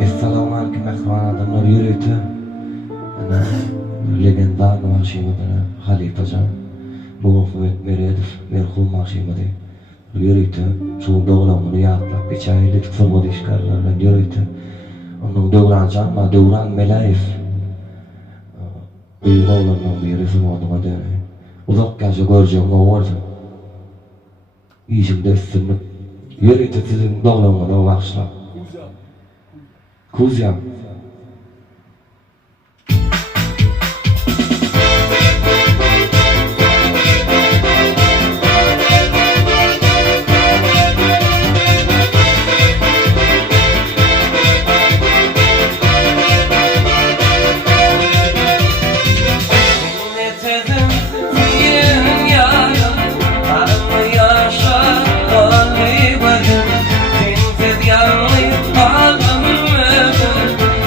Esselamu aleyküm mehman adamlar yürüytü. Ana legenda marşimada Halifacan, Muhammed Meredov, merhum marşimada yürüytü. Şu doğulamını yatlap bir çaylık fırmadı işgallerden yürüytü. Onun doğulancan ma doğulan Melayev. Uygularından biri fırmadığına dönüyor. Uzak yaşa göreceğim o vardı. İyicimde üstünü yürüytü sizin doğulamını başla. Kuzyam.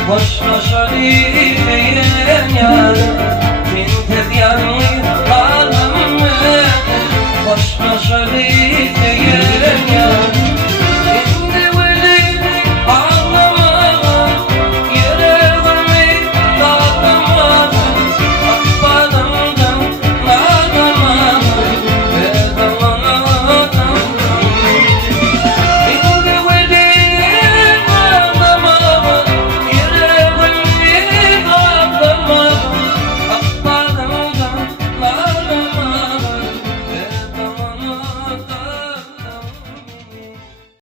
Boşuna söyleyen yarım Bin tez yanlıyım kalbim Boşuna söyleyen